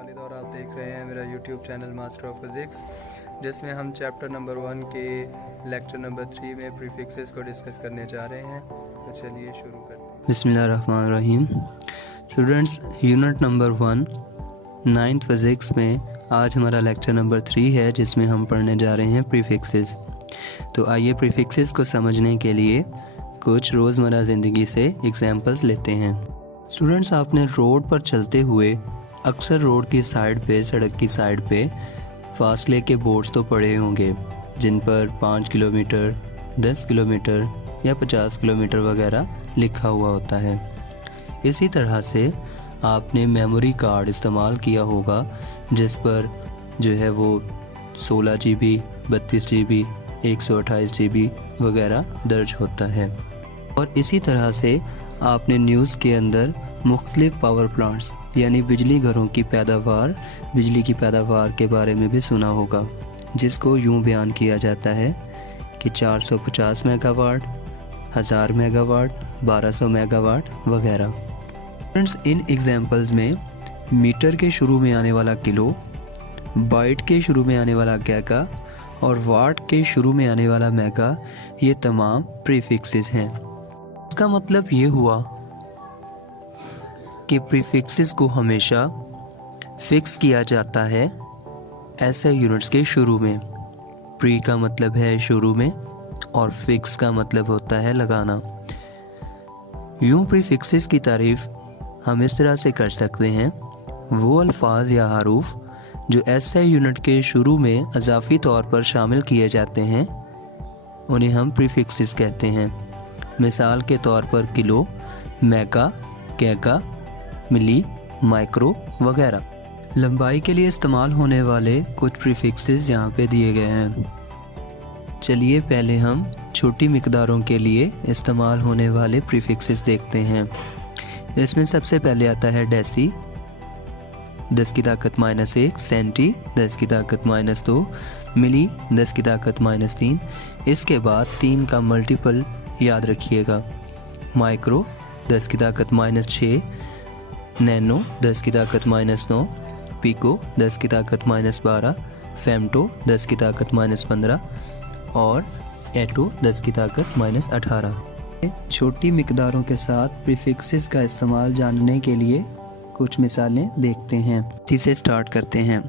खालिद और आप देख रहे हैं मेरा YouTube channel master of physics, जिसमें हम चैप्टर नंबर 1 के लेक्चर नंबर 3 में प्रीफिक्सेस को डिस्कस करने जा रहे हैं। तो चलिए शुरू करते हैं। बिस्मिल्लाहिर्रहमानिर्रहीम। Students, unit number 1 ninth physics में आज हमारा लेक्चर नंबर 3 है, जिसमें हम पढ़ने जा रहे हैं प्रीफिक्सेस। तो आइए प्रीफिक्सेस को समझने के लिए कुछ रोज़मर्रा ज़िंदगी से एग्जांपल्स लेते हैं। स्टूडेंट्स, आपने रोड पर चलते हुए अक्सर रोड की साइड पे, सड़क की साइड पे फासले के बोर्ड्स तो पड़े होंगे, जिन पर 5 किलोमीटर, 10 किलोमीटर या 50 किलोमीटर वगैरह लिखा हुआ होता है। इसी तरह से आपने मेमोरी कार्ड इस्तेमाल किया होगा, जिस पर जो है वो 16 GB, 32 GB, 128 GB वगैरह दर्ज होता है। और इसी तरह से आपने न्यूज़ के अंदर मुख्तलिफ पावर प्लांट्स यानी बिजली घरों की पैदावार, बिजली की पैदावार के बारे में भी सुना होगा, जिसको यूँ बयान किया जाता है कि 450 मेगावाट, 1000 मेगावाट, 1200 मेगावाट वगैरह। फ्रेंड्स, इन एग्जांपल्स में मीटर के शुरू में आने वाला किलो, बाइट के शुरू में आने वाला गैगा और वाट के शुरू में आने वाला मेगा, ये तमाम प्रीफिक्सेस हैं। इसका मतलब ये हुआ कि प्रीफिक्सेस को हमेशा फिक्स किया जाता है ऐसे यूनिट्स के शुरू में। प्री का मतलब है शुरू में और फिक्स का मतलब होता है लगाना। यूं प्रीफिक्सेस की तारीफ हम इस तरह से कर सकते हैं, वो अल्फाज या हरूफ जो ऐसे यूनिट के शुरू में अज़ाफ़ी तौर पर शामिल किए जाते हैं, उन्हें हम प्रीफिक्सेस कहते हैं। मिसाल के तौर पर किलो, मेगा, गैगा, मिली, माइक्रो वगैरह। लंबाई के लिए इस्तेमाल होने वाले कुछ प्रीफिक्सेस यहाँ पे दिए गए हैं। चलिए पहले हम छोटी मिकदारों के लिए इस्तेमाल होने वाले प्रीफिक्सेस देखते हैं। इसमें सबसे पहले आता है डेसी, 10 की ताकत -1, सेंटी 10 की ताकत -2, मिली 10 की ताकत -3। इसके बाद 3 का मल्टीपल याद रखिएगा। माइक्रो 10 की ताकत -6, नैनो 10 की ताकत -9, पिको 10 की ताकत -12, फेमटो 10 की ताकत -15 और एटो 10 की ताकत -18। छोटी मिकदारों के साथ प्रीफिक्सेस का इस्तेमाल जानने के लिए कुछ मिसालें देखते हैं। इसी से स्टार्ट करते हैं।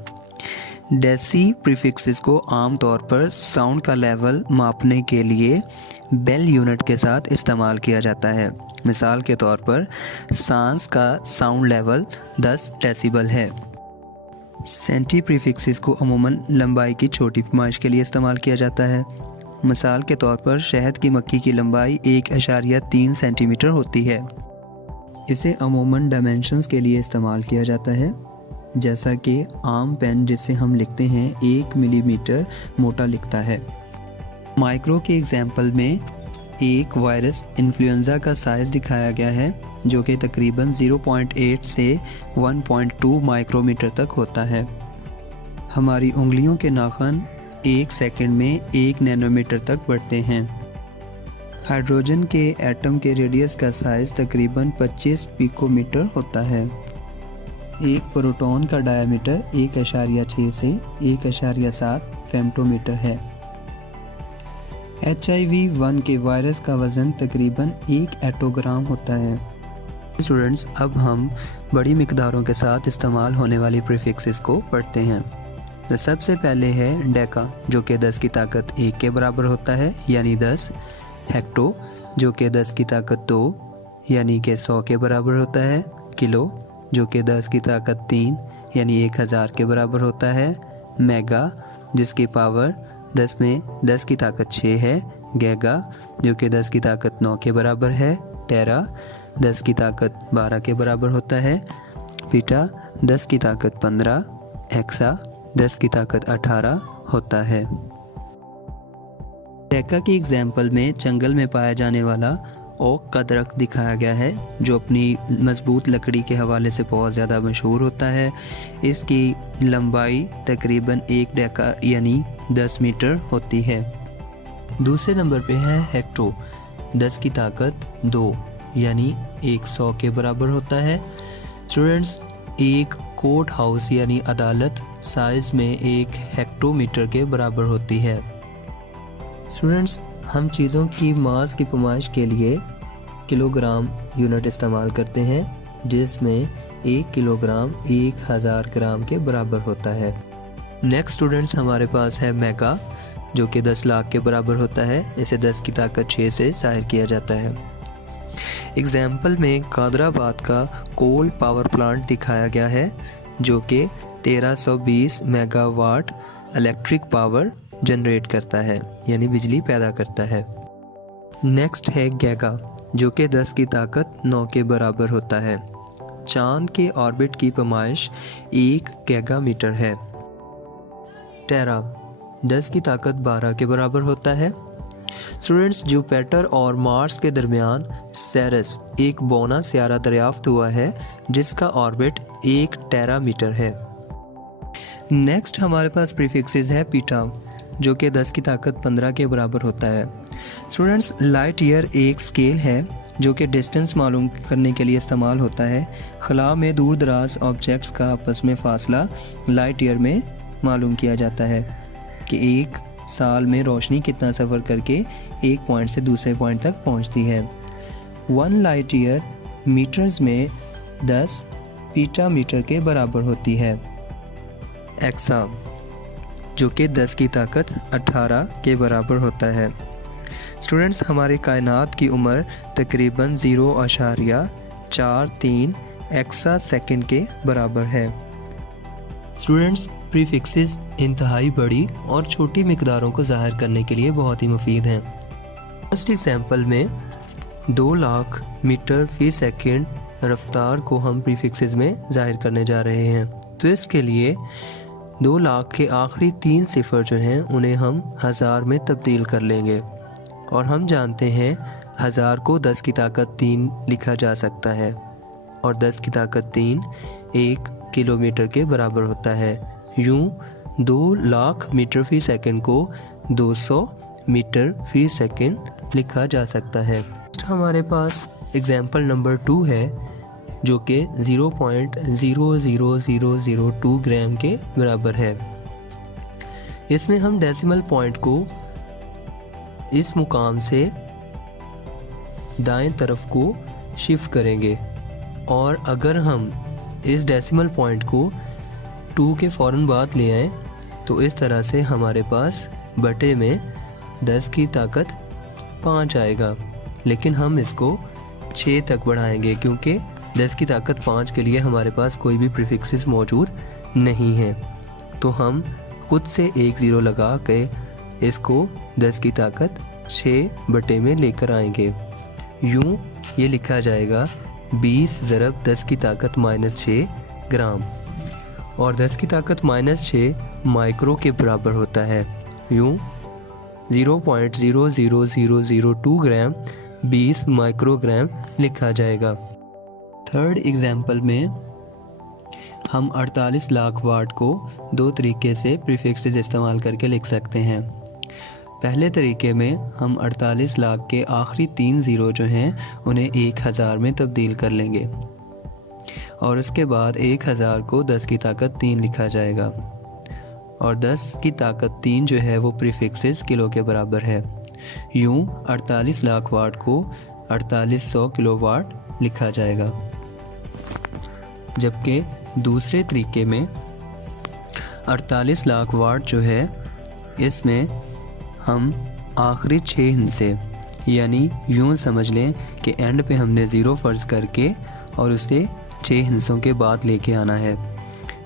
डेसी प्रीफिक्सेस को आम तौर पर साउंड का लेवल मापने के लिए बेल यूनिट के साथ इस्तेमाल किया जाता है। मिसाल के तौर पर सांस का साउंड लेवल 10 डेसिबल है। सेंटी प्रीफिक्सेस को अमूमन लंबाई की छोटी पैमाइश के लिए इस्तेमाल किया जाता है। मिसाल के तौर पर शहद की मक्खी की लंबाई 1.3 सेंटीमीटर होती है। इसे अमूमन डायमेंशंस के लिए इस्तेमाल किया जाता है, जैसा कि आम पेन जिससे हम लिखते हैं 1 मिलीमीटर मोटा लिखता है। माइक्रो के एग्जाम्पल में एक वायरस इन्फ्लुएंजा का साइज़ दिखाया गया है, जो कि तकरीबन 0.8 से 1.2 माइक्रोमीटर तक होता है। हमारी उंगलियों के नाखून 1 सेकंड में 1 नैनोमीटर तक बढ़ते हैं। हाइड्रोजन के एटम के रेडियस का साइज़ तकरीबन 25 पिकोमीटर होता है। एक प्रोटॉन का डायमीटर 1.6 से 1.7 फेम्टोमीटर है। HIV-1 के वायरस का वज़न तकरीबन 1 एटोग्राम होता है। स्टूडेंट्स, अब हम बड़ी मिकदारों के साथ इस्तेमाल होने वाली प्रीफिक्सेस को पढ़ते हैं। तो सबसे पहले है डेका, जो कि 10 की ताकत 1 के बराबर होता है, यानी 10। हेक्टो, जो कि 10 की ताकत 2 यानी कि 100 के बराबर होता है। किलो, जो कि 10 की ताकत 3 यानी 1000 के बराबर होता है। मेगा, जिसकी पावर 10 में 10 की ताकत 6 है। गैगा, जो कि 10 की ताकत 9 के बराबर है। टेरा 10 की ताकत 12 के बराबर होता है। पीटा 10 की ताकत 15, हेक्सा 10 की ताकत 18 होता है। डेका के एग्जाम्पल में जंगल में पाया जाने वाला ओक का दरख्त दिखाया गया है, जो अपनी मजबूत लकड़ी के हवाले से बहुत ज़्यादा मशहूर होता है। इसकी लंबाई तकरीबन 1 डेका यानी 10 मीटर होती है। दूसरे नंबर पे है हेक्टो, 10 की ताकत 2 यानी 100 के बराबर होता है। स्टूडेंट्स, एक कोर्ट हाउस यानी अदालत साइज में 1 हेक्टोमीटर के बराबर होती है। स्टूडेंट्स, हम चीज़ों की मास की पैमाइश के लिए किलोग्राम यूनिट इस्तेमाल करते हैं, जिसमें 1 किलोग्राम 1000 ग्राम के बराबर होता है। नेक्स्ट स्टूडेंट्स, हमारे पास है मेगा, जो कि 10 लाख के बराबर होता है। इसे 10 की ताकत 6 से ज़ाहिर किया जाता है। एग्जाम्पल में कादराबाद का कोल पावर प्लांट दिखाया गया है, जो कि 1320 मेगावाट इलेक्ट्रिक पावर जनरेट करता है, यानी बिजली पैदा करता है। नेक्स्ट है गैगा, जो कि 10 की ताकत 9 के बराबर होता है। चांद के ऑर्बिट की पैमाइश 1 गैगामीटर है। टेरा 10 की ताकत 12 के बराबर होता है। स्टूडेंट्स, जुपिटर और मार्स के दरमियान सेरेस एक बौना सियारा दरियाफ्त हुआ है, जिसका ऑर्बिट 1 टेरामीटर है। नेक्स्ट हमारे पास प्रीफिक्सेस है पीटा, जो कि 10 की ताकत 15 के बराबर होता है। स्टूडेंट्स, लाइट ईयर एक स्केल है जो कि डिस्टेंस मालूम करने के लिए इस्तेमाल होता है। खला में दूर दराज ऑब्जेक्ट्स का आपस में फासला लाइट ईयर में मालूम किया जाता है कि एक साल में रोशनी कितना सफ़र करके एक पॉइंट से दूसरे पॉइंट तक पहुंचती है। 1 लाइट ईयर मीटर्स में 10 पीटा मीटर के बराबर होती है। एक्सा, जो कि 10 की ताकत 18 के बराबर होता है। स्टूडेंट्स, हमारे कायनात की उम्र तकरीबन 0.43 एक्सा सेकंड के बराबर है। स्टूडेंट्स, प्रीफिक्सेस इंतहाई बड़ी और छोटी मिकदारों को ज़ाहिर करने के लिए बहुत ही मुफीद हैं। फर्स्ट एग्जाम्पल में 2 लाख मीटर फी सेकंड रफ्तार को हम प्रीफिक्सेस में ज़ाहिर करने जा रहे हैं। तो इसके लिए 2 लाख के आखिरी 3 सिफर जो हैं उन्हें हम हज़ार में तब्दील कर लेंगे, और हम जानते हैं 1000 को 10 की ताकत 3 लिखा जा सकता है, और 10 की ताकत 3 1 किलोमीटर के बराबर होता है। यूं 2 लाख मीटर फी सेकंड को 200 मीटर फी सेकंड लिखा जा सकता है। हमारे पास एग्जाम्पल नंबर 2 है, जो कि 0.00002 ग्राम के बराबर है। इसमें हम डेसिमल पॉइंट को इस मुकाम से दाएं तरफ को शिफ्ट करेंगे, और अगर हम इस डेसिमल पॉइंट को 2 के फ़ौरन बाद ले आएँ तो इस तरह से हमारे पास बटे में 10 की ताकत 5 आएगा, लेकिन हम इसको 6 तक बढ़ाएंगे क्योंकि 10 की ताकत 5 के लिए हमारे पास कोई भी प्रीफिक्सेस मौजूद नहीं है। तो हम खुद से एक ज़ीरो लगा के इसको 10 की ताकत 6 बटे में लेकर आएंगे। यूं ये लिखा जाएगा 20 ज़रब 10 की ताकत -6 ग्राम, और 10 की ताकत -6 माइक्रो के बराबर होता है। यूं 0.00002 ग्राम 20 माइक्रोग्राम लिखा जाएगा। थर्ड एग्जाम्पल में हम 48 लाख वाट को 2 तरीके से प्रीफिक्सेस इस्तेमाल करके लिख सकते हैं। पहले तरीके में हम 48 लाख के आखिरी 3 ज़ीरो जो हैं उन्हें 1000 में तब्दील कर लेंगे, और उसके बाद 1000 को 10 की ताकत 3 लिखा जाएगा, और 10 की ताकत 3 जो है वो प्रीफिक्सेस किलो के बराबर है। यूं 48 लाख वाट को 4800 किलोवाट लिखा जाएगा। जबकि दूसरे तरीके में 48 लाख वाट जो है इसमें हम आखिरी 6 हिस्से, यानी यूं समझ लें कि एंड पे हमने ज़ीरो फ़र्ज़ करके और उसे 6 हिस्सों के बाद लेके आना है।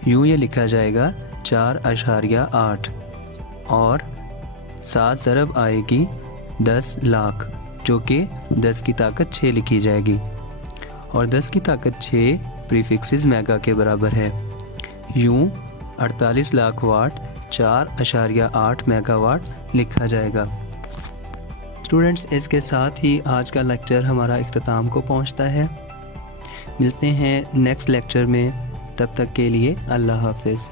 यूं ये लिखा जाएगा 4.8, और 7 ज़रब आएगी 10 लाख, जो कि 10 की ताकत 6 लिखी जाएगी, और 10 की ताकत 6 प्रीफिक्सेस मेगा के बराबर है। यूं 48 लाख वाट 4.8 मेगावाट लिखा जाएगा। स्टूडेंट्स, इसके साथ ही आज का लेक्चर हमारा इख्तिताम को पहुंचता है। मिलते हैं नेक्स्ट लेक्चर में, तब तक के लिए अल्लाह हाफिज़।